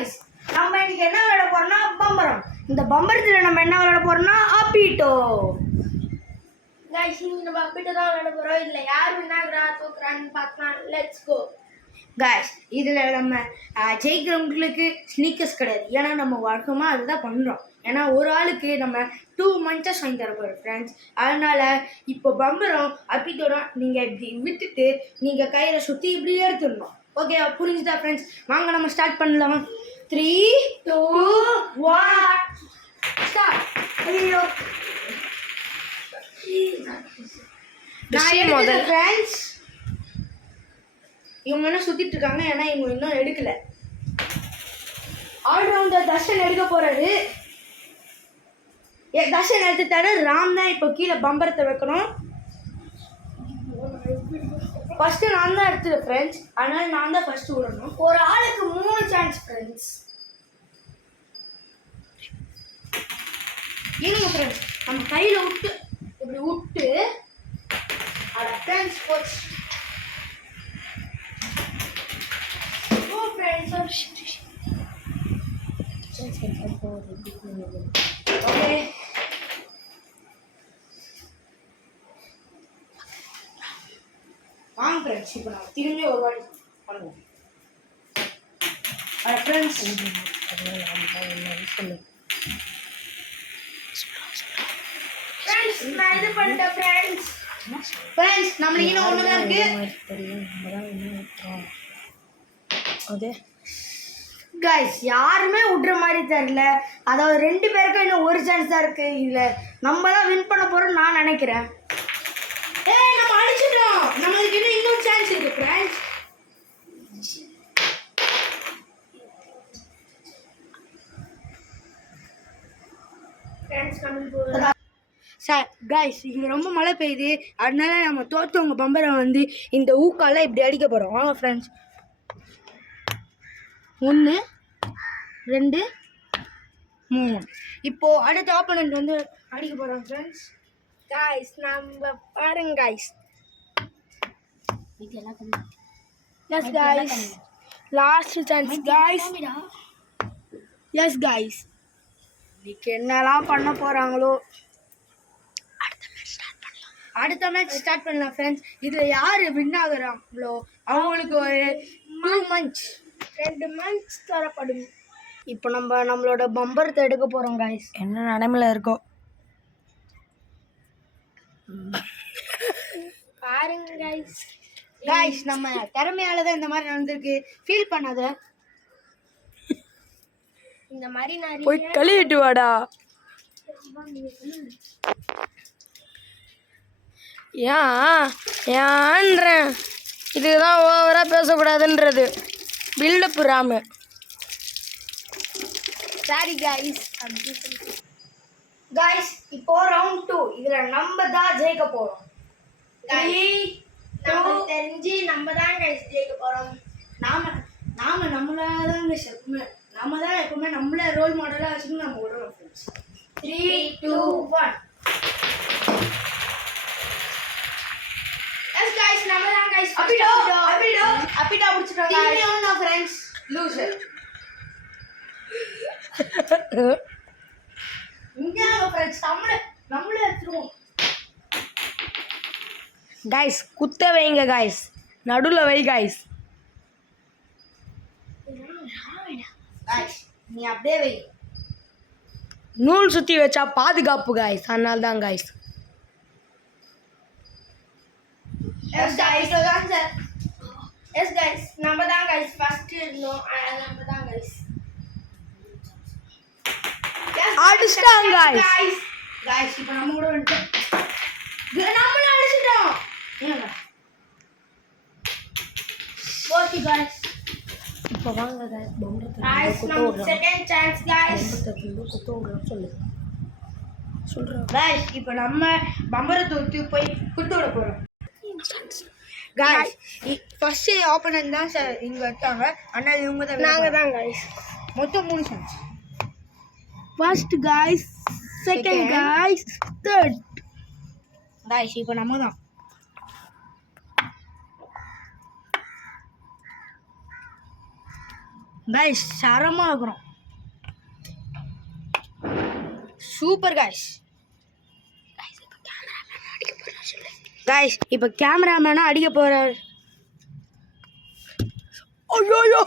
guys, நம்ம இன்னைக்கு என்ன விளையாட போறோம்னா பம்பரம். இந்த பம்பரத்துல நம்ம என்ன விளையாட போறோம்னா அப்பீட்டோ. guys, இன்னைக்கு நம்ம அப்பீட்டோ தான் விளையாட போறோம். இதுல யார் வின்னாகறா தோக்குறான்னு பார்க்கலாம். Let's go. guys, இதுல நம்ம ஜெயிக்கிறவங்களுக்கு ஸ்னீக்கர்ஸ் கிடையாது. ஏன்னா நம்ம வழக்கமா அதுதான் பண்றோம். ஏன்னா ஒரு ஆளுக்கு நம்ம 2 மஞ்சஸ் வாங்கி தர போறோம் ஃப்ரெண்ட்ஸ். அதனால இப்போ பம்பரம் அப்பீட்டோட நீங்க இப்படி விட்டுட்டு நீங்க கையில சுத்தி இப்படி எடுத்துடணும். ஓகே, புரிஞ்சுதா ஃப்ரெண்ட்ஸ்? வாங்க நம்ம ஸ்டார்ட் பண்ணலாம். 3 2 1 ஸ்டார்ட். ஐயோ முதல்ல ஃப்ரெண்ட்ஸ் இவங்க என்ன சுத்திட்டு இருக்காங்க. ஏன்னா இவங்க இன்னும் எடுக்கல. ஆல்ரவுண்டர் தர்ஷன் எடுக்க போறாரு. தர்ஷன் எடுத்துட்டாரு. ராம் தான் இப்போ கீழே பம்பரத்தை வைக்கணும். ஃபர்ஸ்ட் நான் தான் எடுத்துருக்கேன் ஃப்ரெண்ட்ஸ். அதனால நான் தான் ஃபர்ஸ்ட் விடணும். ஒரு ஆளுக்கு 3 சான்ஸ் ஃப்ரெண்ட்ஸ். இருங்க ஃப்ரெண்ட்ஸ், நம்ம கையில விட்டு இப்படி விட்டு அட ஃப்ரெண்ட்ஸ் போச்சு. ஓ ஃப்ரெண்ட்ஸ் ஓகே வாங்க ஃப்ரெண்ட்ஸ், இப்போ நம்ம திரும்பி ஒரு வாட்டி பண்ணுவோம். ஃப்ரெண்ட்ஸ் நான் இது பண்ணிட்டேன் ஃப்ரெண்ட்ஸ். ஃப்ரெண்ட்ஸ் நம்மளுக்கு இன்னும் ஒன்று தான் இருக்கு. ஓகே கைஸ், யாருமே விட்ற மாதிரி தெரியல. அதாவது 2 பேருக்கும் இன்னும் ஒரு சான்ஸ் தான் இருக்கு. இதில் நம்ம தான் வின் பண்ண போறோம்னு நான் நினைக்கிறேன். நம்ம அடிச்சிட்டோம். நம்மளுக்கு இன்னும் இன்னொரு சான்ஸ் இருக்கு ஃப்ரெண்ட்ஸ். சார் கைஸ், இங்கே ரொம்ப மழை பெய்யுது. அதனால நம்ம தோற்றவங்க பம்பரை வந்து இந்த ஊக்கால இப்படி அடிக்க போகிறோம். வாங்க ஃப்ரெண்ட்ஸ். 1 2 3. இப்போ அடுத்த ஆப்போனன்ட் வந்து அடிக்க போகிறோம் ஃப்ரெண்ட்ஸ். guys, நம்ம பாருங்க guys. Yes guys, last chance guys. Yes guys, இன்னைக்கு என்னெல்லாம் பண்ண போகிறாங்களோ. அடுத்த மேட்ச் ஸ்டார்ட் பண்ணலாம் ஃப்ரெண்ட்ஸ். இதில் யார் வின் ஆகுறாங்களோ அவங்களுக்கு ஒரு 2 months 2 months தரப்படும். இப்போ நம்மளோட பம்பரத்தை எடுக்க போகிறோம் கைஸ். என்ன நிலைமையில இருக்கோ பாருங்க guys. கைஸ், நம்ம திறமையால தான் இந்த மாதிரி நடந்திருக்கு. ஃபீல் பண்ணாத. இந்த மாதிரி போய் நிறைய கழுவிட்டு வாடா. ஏன்றேன் இதுதான் ஓவரா பேசக்கூடாதுன்றது. Buildup Ramu. Sorry guys. Guys, இப்போ ரவுண்ட் 2. இதில் நம்ம தான் ஜெயிக்க போகிறோம். நமக்கு தெரிஞ்சு நம்ம தான் guys ஜெயிக்க போறோம். நம்ம தான் எப்பவுமே நம்மள ரோல் மாடலாக வச்சுன்னு நம்ம விடுறோம் ஃப்ரெண்ட்ஸ். 3 2 1. Yes guys, நம்ம தான் guys. அப்பீட்டோ முடிச்சிட்டோம் ஃப்ரெண்ட்ஸ். லூசர் இங்கே ஃப்ரெண்ட்ஸ் நம்மளே எடுத்துருவோம். கைஸ் குத்த வைங்க கைஸ். நடுவில் வை கைஸ். கைஸ், நீ அப்படியே வை. நூல் சுற்றி வச்சா பாதுகாப்பு கைஸ். அதனால தான் guys. Yes guys, Yes guys, நம்ம தான் guys first இருந்தோம். நம்ம தான் guys. அடிச்சிட்டாங்க guys. கைஸ், இப்போ நம்ம கூட வந்துட்டோம். நம்மளும் அடிச்சிட்டோம். ஏங்க ஓகே கைஸ், இப்போ வாங்க கைஸ். Guys, நம்ம second chance guys. சொல்கிறேன் கைஸ், இப்போ நம்ம பம்பரத்தை ஊற்றி போய் குத்து விட போகிறோம். கைஸ், ஃபர்ஸ்ட் ஆப்போனன்ட் தான் சார் இங்கே வச்சாங்க. ஆனால் இவங்க தான் நாங்க தான் guys. மொத்தம் 3 chance. First guys, second Second. guys, third. Guys, இப்போ நம்ம தான். கைஸ் சரமாக இருக்கிறோம். Super guys. கைஸ் இப்போ கேமராமேனா அடிக்க போகிறார். ஐயோ